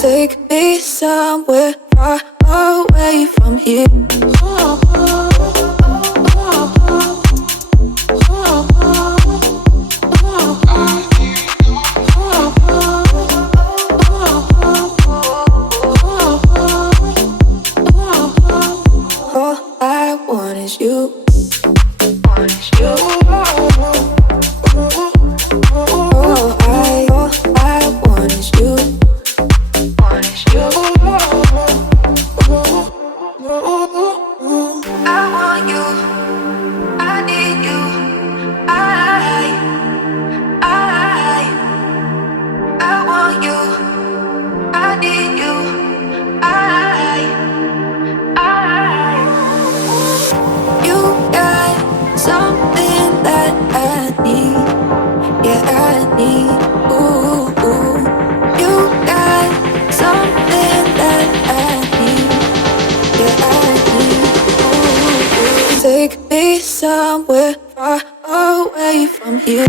Take me somewhere far away from here. All I want is you. All I want is you. I want you. I need you. I want you. I need you. You got something that I need. Yeah, I need. Ooh, ooh. You got something that I need. Yeah, I need. Ooh, ooh. Take me somewhere far away from here.